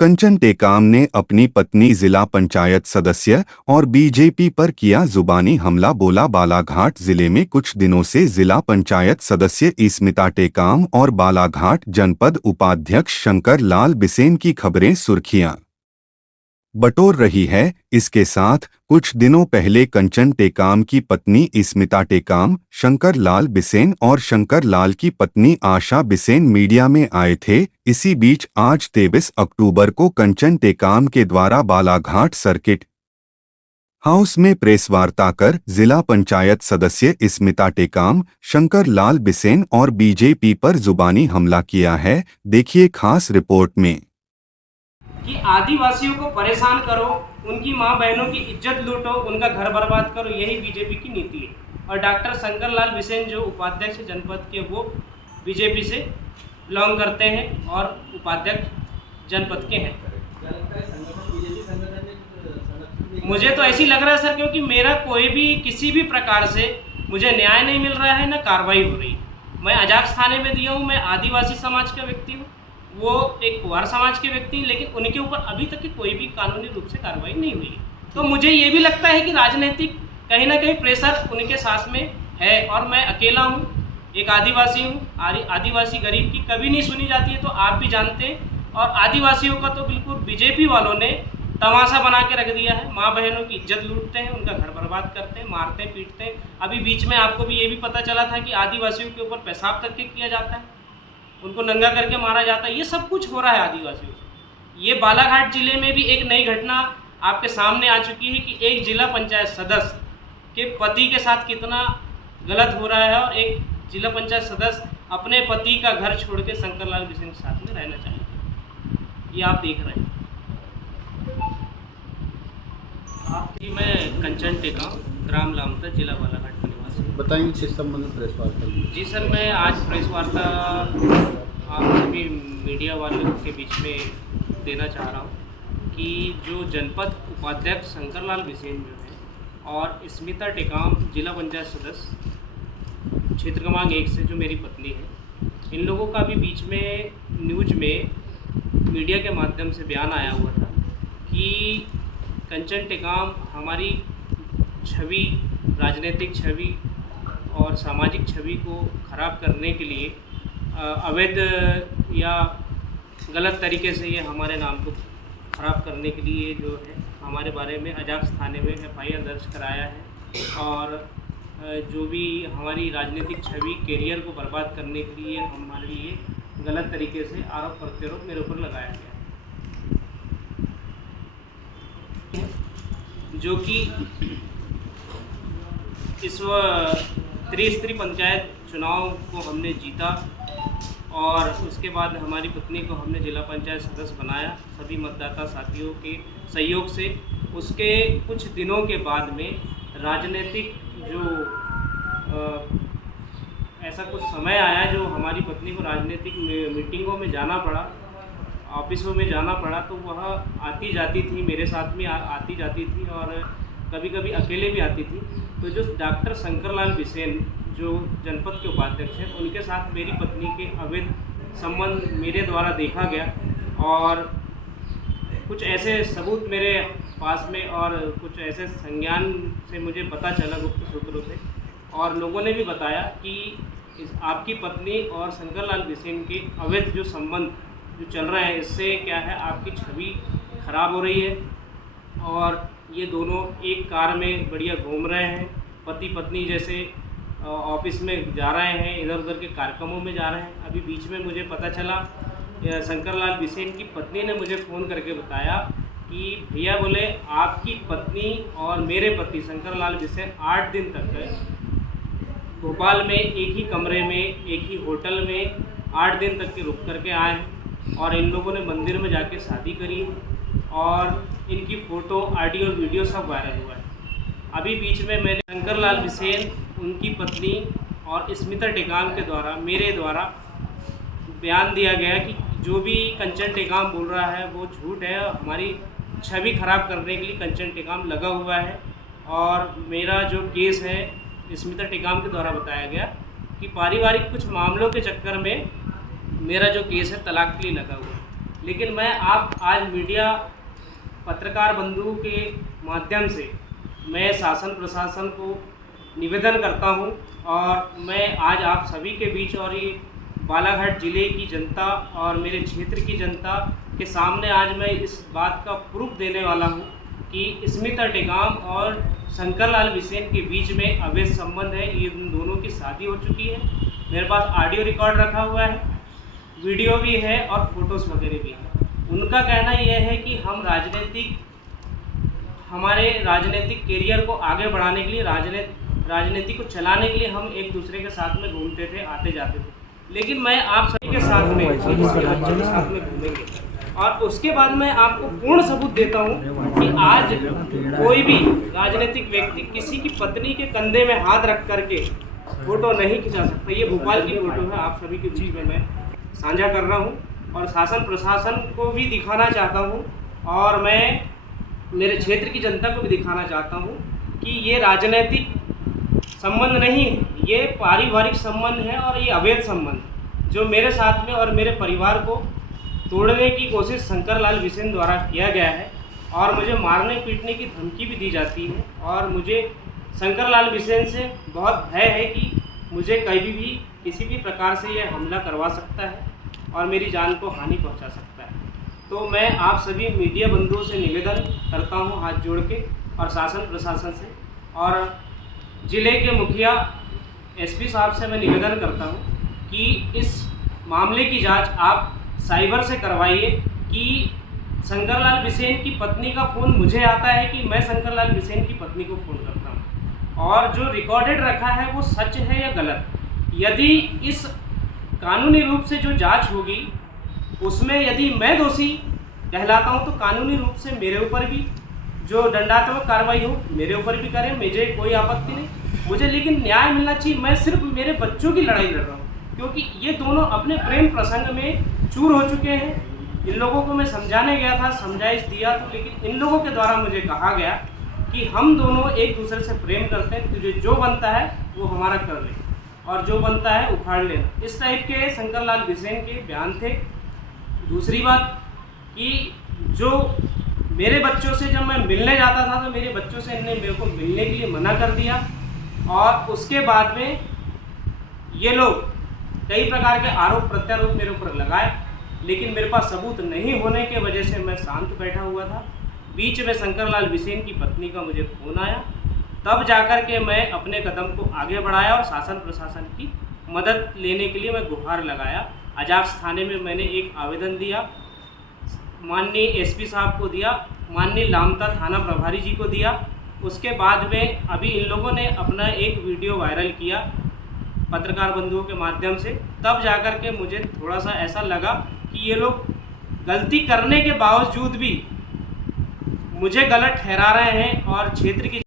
कंचन टेकाम ने अपनी पत्नी जिला पंचायत सदस्य और बीजेपी पर किया जुबानी हमला। बोला बालाघाट जिले में कुछ दिनों से जिला पंचायत सदस्य स्मिता टेकाम और बालाघाट जनपद उपाध्यक्ष शंकर लाल बिसेन की खबरें सुर्खियां बटोर रही है। इसके साथ कुछ दिनों पहले कंचन टेकाम की पत्नी स्मिता टेकाम, शंकर लाल बिसेन और शंकर लाल की पत्नी आशा बिसेन मीडिया में आए थे। इसी बीच आज 23 अक्टूबर को कंचन टेकाम के द्वारा बालाघाट सर्किट हाउस में प्रेस वार्ता कर जिला पंचायत सदस्य स्मिता टेकाम, शंकर लाल बिसेन और बीजेपी पर जुबानी हमला किया है। देखिए खास रिपोर्ट में। कि आदिवासियों को परेशान करो, उनकी माँ बहनों की इज्जत लूटो, उनका घर बर्बाद करो, यही बीजेपी की नीति है। और डॉक्टर शंकर लाल बिसेन जो उपाध्यक्ष जनपद के, वो बीजेपी से बिलोंग करते हैं और उपाध्यक्ष जनपद के हैं। मुझे तो ऐसी लग रहा है सर, क्योंकि मेरा कोई भी किसी भी प्रकार से मुझे न्याय नहीं मिल रहा है, न कार्रवाई हो रही। मैं अजाक्स थाने में दिया हूँ, मैं आदिवासी समाज का व्यक्ति हूँ, वो एक कुंवार समाज के व्यक्ति हैं, लेकिन उनके ऊपर अभी तक की कोई भी कानूनी रूप से कार्रवाई नहीं हुई है। तो मुझे ये भी लगता है कि राजनीतिक कहीं ना कहीं प्रेशर उनके साथ में है। और मैं अकेला हूँ, एक आदिवासी हूँ। आदिवासी गरीब की कभी नहीं सुनी जाती है, तो आप भी जानते हैं। और आदिवासियों का तो बिल्कुल बीजेपी वालों ने तमाशा बना के रख दिया है। माँ बहनों की इज्जत लूटते हैं, उनका घर बर्बाद करते हैं, मारते हैं, पीटते हैं। अभी बीच में आपको भी ये भी पता चला था कि आदिवासियों के ऊपर पेशाब करके किया जाता है, उनको नंगा करके मारा जाता है। ये सब कुछ हो रहा है आदिवासियों से। ये बालाघाट जिले में भी एक नई घटना आपके सामने आ चुकी है कि एक जिला पंचायत सदस्य के पति के साथ कितना गलत हो रहा है, और एक जिला पंचायत सदस्य अपने पति का घर छोड़ के शंकर लाल बिसेन के साथ में रहना चाहिए। ये आप देख रहे हैं। जी, मैं कंचन टेकाम, ग्राम लामता, जिला बालाघाट का निवासी। बताएंगे किस संबंध में प्रेस वार्ता हुई? जी सर, मैं आज प्रेस वार्ता आप सभी मीडिया वालों के बीच में देना चाह रहा हूँ कि जो जनपद उपाध्यक्ष शंकर लाल बिसेन जो है और स्मिता टेकाम जिला पंचायत सदस्य क्षेत्र क्रमांक 1 से जो मेरी पत्नी है, इन लोगों का भी बीच में न्यूज में मीडिया के माध्यम से बयान आया हुआ था कि कंचन टेकाम हमारी छवि, राजनीतिक छवि और सामाजिक छवि को ख़राब करने के लिए अवैध या गलत तरीके से ये हमारे नाम को ख़राब करने के लिए जो है हमारे बारे में अजाक्स थाने में FIR दर्ज कराया है। और जो भी हमारी राजनीतिक छवि, कैरियर को बर्बाद करने के लिए हमारे लिए गलत तरीके से आरोप प्रत्यारोप मेरे ऊपर लगाया गया है, जो कि इस त्रिस्तरीय पंचायत चुनाव को हमने जीता और उसके बाद हमारी पत्नी को हमने जिला पंचायत सदस्य बनाया सभी मतदाता साथियों के सहयोग से। उसके कुछ दिनों के बाद में राजनीतिक जो ऐसा कुछ समय आया जो हमारी पत्नी को राजनीतिक मीटिंगों में जाना पड़ा, ऑफिसों में जाना पड़ा। तो वह आती जाती थी, मेरे साथ में आती जाती थी और कभी कभी अकेले भी आती थी। तो जो डॉक्टर शंकर लाल बिसेन जो जनपद के उपाध्यक्ष हैं, उनके साथ मेरी पत्नी के अवैध संबंध मेरे द्वारा देखा गया और कुछ ऐसे सबूत मेरे पास में और कुछ ऐसे संज्ञान से मुझे पता चला गुप्त सूत्रों से, और लोगों ने भी बताया कि आपकी पत्नी और शंकर लाल बिसेन के अवैध जो संबंध जो चल रहा है, इससे क्या है आपकी छवि खराब हो रही है। और ये दोनों एक कार में बढ़िया घूम रहे हैं, पति पत्नी जैसे ऑफिस में जा रहे हैं, इधर उधर के कार्यक्रमों में जा रहे हैं। अभी बीच में मुझे पता चला, शंकर लाल बिसेन की पत्नी ने मुझे फ़ोन करके बताया कि भैया बोले आपकी पत्नी और मेरे पति शंकर लाल बिसेन 8 दिन तक भोपाल में एक ही कमरे में, एक ही होटल में 8 दिन तक के रुक करके आए हैं और इन लोगों ने मंदिर में जाके शादी करी और इनकी फ़ोटो, ऑडियो, वीडियो सब वायरल हुआ है। अभी बीच में मैंने शंकर लाल बिसेन, उनकी पत्नी और स्मिता टेकाम के द्वारा मेरे द्वारा बयान दिया गया कि जो भी कंचन टेकाम बोल रहा है वो झूठ है, हमारी छवि खराब करने के लिए कंचन टेकाम लगा हुआ है। और मेरा जो केस है स्मिता टेकाम के द्वारा बताया गया कि पारिवारिक कुछ मामलों के चक्कर में मेरा जो केस है तलाक के लिए लगा हुआ है। लेकिन मैं आप आज मीडिया पत्रकार बंधुओं के माध्यम से मैं शासन प्रशासन को निवेदन करता हूं और मैं आज आप सभी के बीच और ये बालाघाट ज़िले की जनता और मेरे क्षेत्र की जनता के सामने आज मैं इस बात का प्रूफ देने वाला हूं कि स्मिता टेकाम और शंकरलाल बिसेन के बीच में अवैध संबंध है। ये उन दोनों की शादी हो चुकी है। मेरे पास ऑडियो रिकॉर्ड रखा हुआ है, वीडियो भी है और फोटोज़ वगैरह भी है। उनका कहना यह है कि हम हमारे राजनीतिक करियर को आगे बढ़ाने के लिए राजनीति को चलाने के लिए हम एक दूसरे के साथ में घूमते थे, आते जाते थे। लेकिन मैं आप सभी के साथ में घूमेंगे और उसके बाद मैं आपको पूर्ण सबूत देता हूं कि आज कोई भी राजनीतिक व्यक्ति किसी की पत्नी के कंधे में हाथ रख करके फोटो नहीं खिंचा सकता। ये भोपाल की फोटो है, आप सभी के बीच में मैं साझा कर रहा हूं और शासन प्रशासन को भी दिखाना चाहता हूं और मैं मेरे क्षेत्र की जनता को भी दिखाना चाहता हूं कि ये राजनीतिक संबंध नहीं है, ये पारिवारिक संबंध है और ये अवैध संबंध जो मेरे साथ में और मेरे परिवार को तोड़ने की कोशिश शंकरलाल बिसेन द्वारा किया गया है और मुझे मारने पीटने की धमकी भी दी जाती है और मुझे शंकरलाल बिसेन से बहुत भय है कि मुझे कभी भी किसी भी प्रकार से यह हमला करवा सकता है और मेरी जान को हानि पहुंचा सकता है। तो मैं आप सभी मीडिया बंधुओं से निवेदन करता हूं हाथ जोड़ के और शासन प्रशासन से और ज़िले के मुखिया एसपी साहब से मैं निवेदन करता हूं कि इस मामले की जांच आप साइबर से करवाइए कि शंकरलाल बिसेन की पत्नी का फ़ोन मुझे आता है कि मैं शंकरलाल बिसेन की पत्नी को फ़ोन करता हूं और जो रिकॉर्डेड रखा है वो सच है या गलत। यदि इस कानूनी रूप से जो जांच होगी उसमें यदि मैं दोषी कहलाता हूं तो कानूनी रूप से मेरे ऊपर भी जो दंडात्मक कार्रवाई हो मेरे ऊपर भी करें, मुझे कोई आपत्ति नहीं। मुझे लेकिन न्याय मिलना चाहिए। मैं सिर्फ मेरे बच्चों की लड़ाई लड़ रहा हूँ क्योंकि ये दोनों अपने प्रेम प्रसंग में चूर हो चुके हैं। इन लोगों को मैं समझाने गया था, समझाइश दिया तो, लेकिन इन लोगों के द्वारा मुझे कहा गया कि हम दोनों एक दूसरे से प्रेम करते हैं, तुझे जो बनता है वो हमारा कर ले और जो बनता है उखाड़ लेना। इस टाइप के शंकरलाल बिसेन के बयान थे। दूसरी बात कि जो मेरे बच्चों से जब मैं मिलने जाता था तो मेरे बच्चों से इन्होंने मेरे को मिलने के लिए मना कर दिया और उसके बाद में ये लोग कई प्रकार के आरोप प्रत्यारोप मेरे ऊपर लगाए, लेकिन मेरे पास सबूत नहीं होने के वजह से मैं शांत बैठा हुआ था। बीच में शंकरलाल बिसेन की पत्नी का मुझे फ़ोन आया, तब जाकर के मैं अपने कदम को आगे बढ़ाया और शासन प्रशासन की मदद लेने के लिए मैं गुहार लगाया। अजाक्स थाने में मैंने एक आवेदन दिया, माननीय एसपी साहब को दिया, माननीय लामता थाना प्रभारी जी को दिया। उसके बाद में अभी इन लोगों ने अपना एक वीडियो वायरल किया पत्रकार बंधुओं के माध्यम से, तब जाकर के मुझे थोड़ा सा ऐसा लगा कि ये लोग गलती करने के बावजूद भी मुझे गलत ठहरा रहे हैं और क्षेत्र की